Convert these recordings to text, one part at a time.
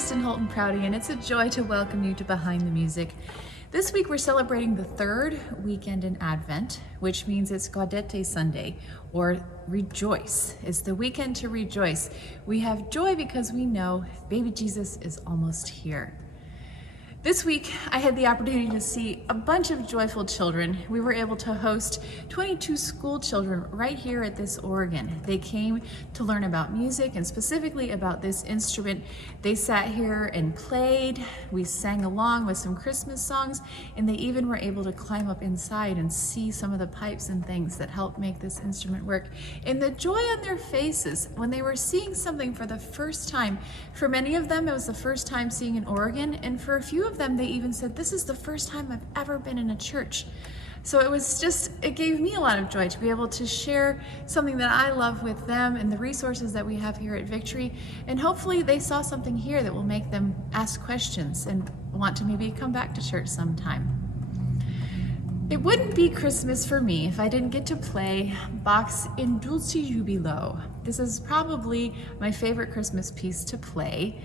Kristen Holton Prouty, and it's a joy to welcome you to Behind the Music. This week we're celebrating the third weekend in Advent, which means it's Gaudete Sunday, or rejoice. It's the weekend to rejoice. We have joy because we know baby Jesus is almost here. This week, I had the opportunity to see a bunch of joyful children. We were able to host 22 school children right here at this organ. They came to learn about music and specifically about this instrument. They sat here and played. We sang along with some Christmas songs, and they even were able to climb up inside and see some of the pipes and things that help make this instrument work. And the joy on their faces when they were seeing something for the first time. For many of them, it was the first time seeing an organ, and for a few of them, they even said, "This is the first time I've ever been in a church." So it gave me a lot of joy to be able to share something that I love with them and the resources that we have here at Victory. And hopefully they saw something here that will make them ask questions and want to maybe come back to church sometime. It wouldn't be Christmas for me if I didn't get to play Bach's in dulci jubilo. This is probably my favorite Christmas piece to play.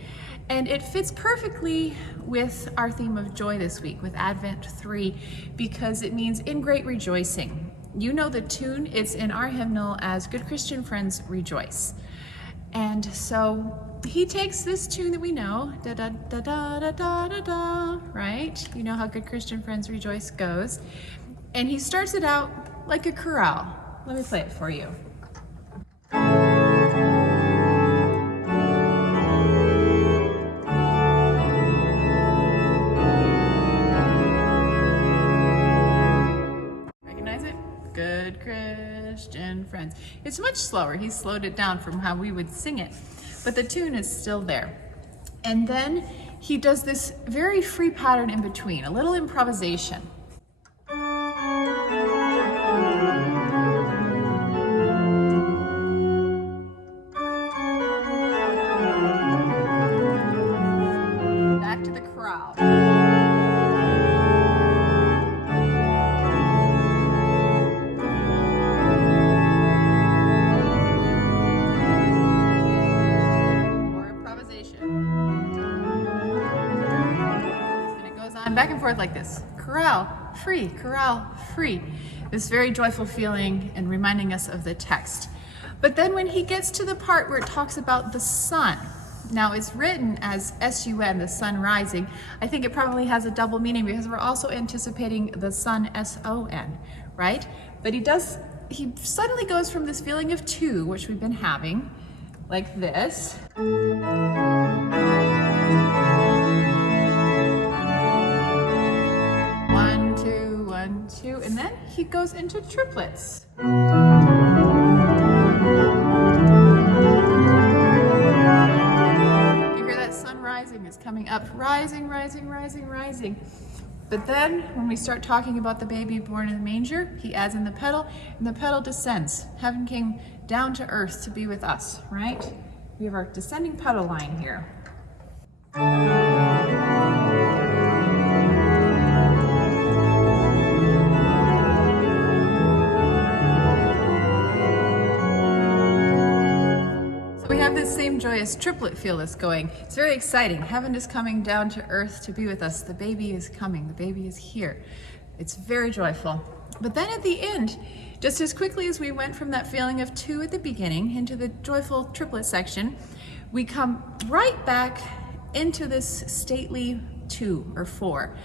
And it fits perfectly with our theme of joy this week, with Advent 3, because it means in great rejoicing. You know the tune, it's in our hymnal as Good Christian Friends Rejoice. And so he takes this tune that we know, da da da da da da da da, right? You know how Good Christian Friends Rejoice goes. And he starts it out like a chorale. Let me play it for you. Good Christian Friends. It's much slower. He slowed it down from how we would sing it, but the tune is still there. And then he does this very free pattern in between, a little improvisation. Back to the chorale. Back and forth like this. Chorale, free. This very joyful feeling and reminding us of the text. But then when he gets to the part where it talks about the sun, now it's written as S-U-N, the sun rising. I think it probably has a double meaning because we're also anticipating the sun, S-O-N, right? But he suddenly goes from this feeling of two, which we've been having, like this. 1, 2, and then he goes into triplets. You hear that sun rising, it's coming up, rising. But then when we start talking about the baby born in the manger, he adds in the pedal, and the pedal descends. Heaven came down to earth to be with us, right? We have our descending pedal line here. Same joyous triplet feel that's going. It's very exciting. Heaven is coming down to earth to be with us. The baby is coming. The baby is here. It's very joyful. But then at the end, just as quickly as we went from that feeling of two at the beginning into the joyful triplet section, we come right back into this stately 2 or 4.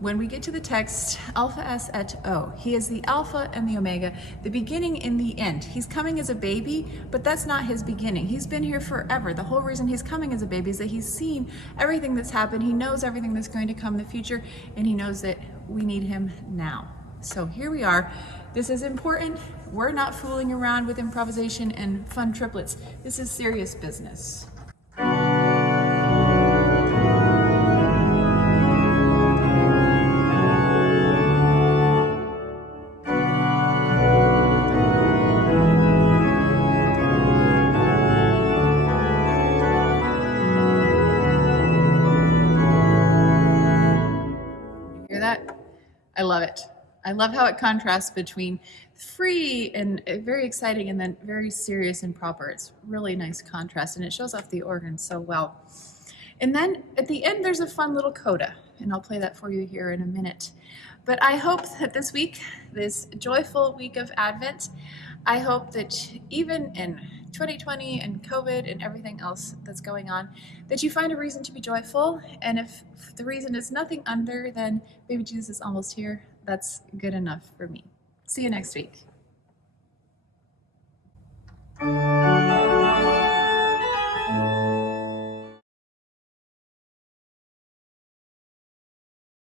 When we get to the text, Alpha S et O, he is the Alpha and the Omega, the beginning and the end. He's coming as a baby, but that's not his beginning. He's been here forever. The whole reason he's coming as a baby is that he's seen everything that's happened. He knows everything that's going to come in the future, and he knows that we need him now. So here we are. This is important. We're not fooling around with improvisation and fun triplets. This is serious business. I love it. I love how it contrasts between free and very exciting and then very serious and proper. It's really nice contrast, and it shows off the organ so well. And then at the end, there's a fun little coda, and I'll play that for you here in a minute. But I hope that this week, this joyful week of Advent, I hope that even in 2020 and COVID and everything else that's going on, that you find a reason to be joyful. And if the reason is nothing other than baby Jesus is almost here, that's good enough for me. See you next week.